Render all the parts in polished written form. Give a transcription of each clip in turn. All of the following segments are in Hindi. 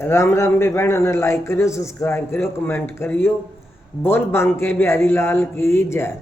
राम राम भी बहन ने लाइक करियो, सब्सक्राइब करियो, कमेंट करियो। बोल बांके बिहारी लाल की जय।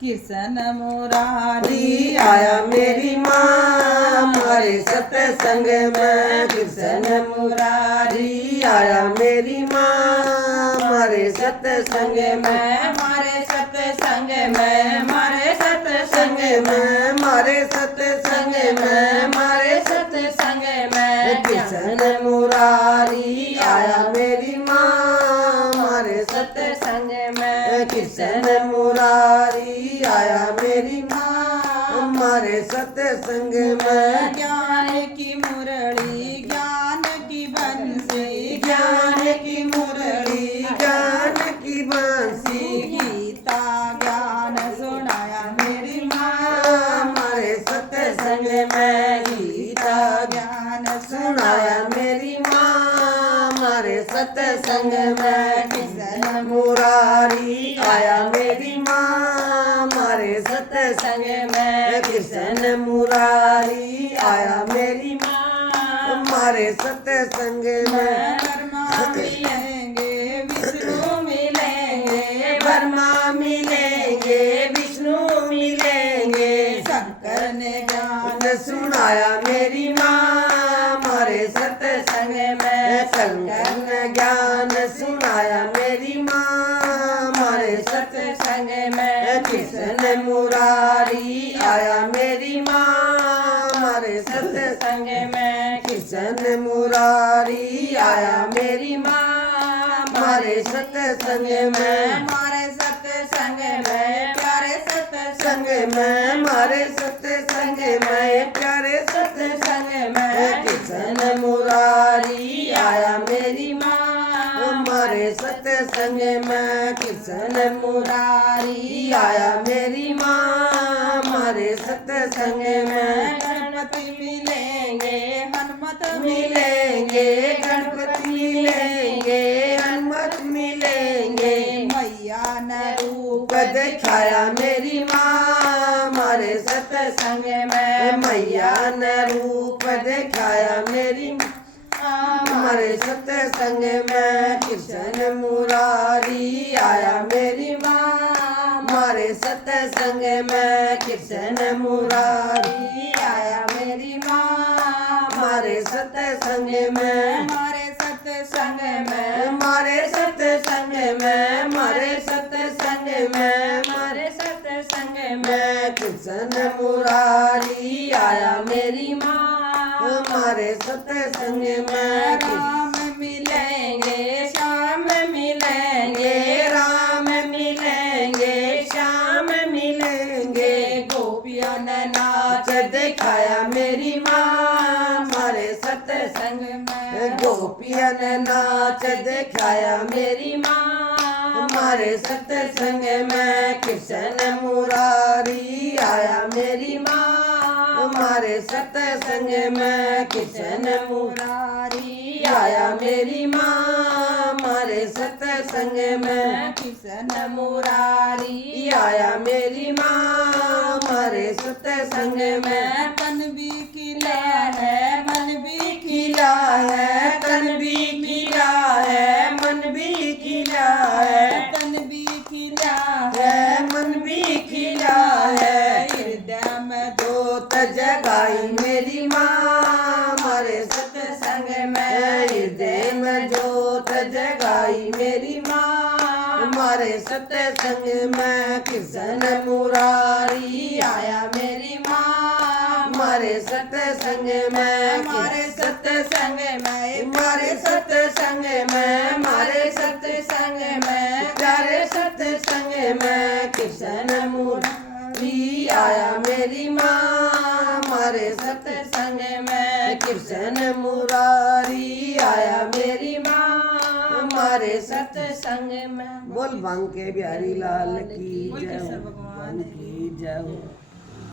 कृष्ण मुरारी आया मेरी माँ मारे सत्संग में। कृष्ण मुरारी आया मेरी माँ मारे सत्संग में। मारे सत्संग में, मारे सत्संग में, मारे सत्संग में, मारे सत्संग में। कृष्ण मुरारी आया मेरी माँ मारे सत्संग में, कृष्ण मुरारी आया मेरी माँ मारे सत्संग में। ज्ञान की मुरली, ज्ञान की बंसी, ज्ञान की मुरली, ज्ञान की बांसी, गीता ज्ञान सुनाया मेरी माँ मारे सत्संग में। गीता ज्ञान सुनाया मेरी माँ मारे सत्संग में। कृष्ण मुरारी आया मेरी माँ मारे सत्संग में। कृष्ण मुरारी आया मेरी माँ मारे सत्संग में। ब्रह्मा मिलेंगे, विष्णु मिलेंगे, ब्रह्मा मिलेंगे, विष्णु मिलेंगे, शंकर ने ज्ञान सुनाया मेरी माँ मारे सत्संग में। शंकर ने ज्ञान सुनाया मेरी माँ मारे सत्संग में। कृष्ण मुरारी आया मेरी माँ मारे सत्संग में। कृष्ण मुरारी आया मेरी माँ मारे सत्संग में। मारे सत्संग में, प्यारे सत्संग में मारे सत्संग में, प्यारे सत्संग में। कृष्ण मुरारी आया मेरी माँ मारे सत्संग में। कृष्ण मुरारी आया मेरी माँ मारे सत्संग में। गणपति मिलेंगे, हनुमत मिलेंगे, गणपति मिलेंगे, हनुमत मिलेंगे, मैया ने रूप दिखाया मेरी माँ मारे सत्संग में। मैया ने रूप दिखाया मेरी मारे सत्संग में। कृष्ण मुरारी आया मेरी माँ मारे सत्संग में। कृष्ण मुरारी आया मेरी माँ मारे सत्संग में। मारे सत्संग में, मारे सत्संग में, मारे सत्संग में, मारे सत्संग में। मैं कृष्ण मुरारी आया मेरी माँ मारे सत्संग में। राम मिलेंगे, श्याम मिलेंगे, राम मिलेंगे, श्याम मिलेंगे, गोपियों ने नाच दिखाया मेरी माँ मारे सत्संग में। गोपियों ने नाच दिखाया मेरी माँ मारे सत्संग में। कृष्ण मुरारी आया मेरी माँ मारे सत्संग में। कृष्ण मुरारी आया मेरी माँ मारे सत्संग में। कृष्ण मुरारी आया मेरी माँ मारे सत्संग में। तन भी खिला है, मन भी खिला है, तन भी खिला है, मन भी खिला है, तन भी खिला है मन भी खिला है। हृदय में जोत जगाई मेरी माँ मारे सत्संग में। हृदय में जोत जगाई मेरी माँ मारे सत्संग में। कृष्ण मुरारी आया मेरी माँ मारे सत्संग में। मारे सत्संग में, मारे सत्संग में, मारे सत्संग में, प्यारे सत्संग में। कृष्ण मुरारी आया मेरी माँ मारे सत्संग में। कृष्ण मुरारी आया मेरी माँ मारे सत्संग में। बोल बांके बिहारी लाल की जय हो, भगवान की जय हो।